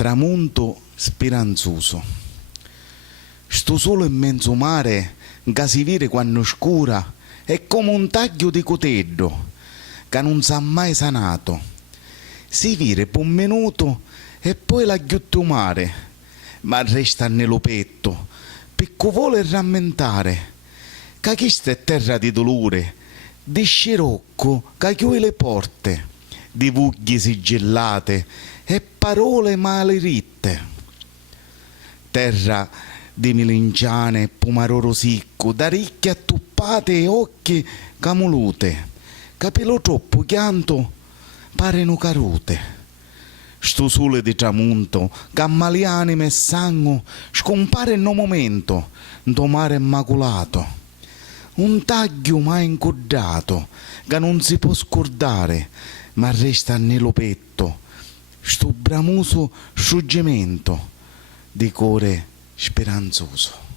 tramonto speranzoso. Sto sole in mezzo mare, che si vede quando scura, è come un taglio di cotello, che non s'ha mai sanato. Si vire per un minuto e poi la ghiotto mare, ma resta nello petto, perché vuole rammentare, che questa è terra di dolore, di scirocco che chiude le porte, di vuglie sigillate e parole maleritte. Terra di melinciane e pomaroro sicco, da ricche attuppate e occhi camulute, capello troppo chianto pareno carute. Sto sole di tramonto, che ammali anime e sangue, scompare in un momento, ndo mare immacolato. Un taglio mai incodato, che non si può scordare, ma resta nello petto, sto bramoso struggimento di cuore speranzoso.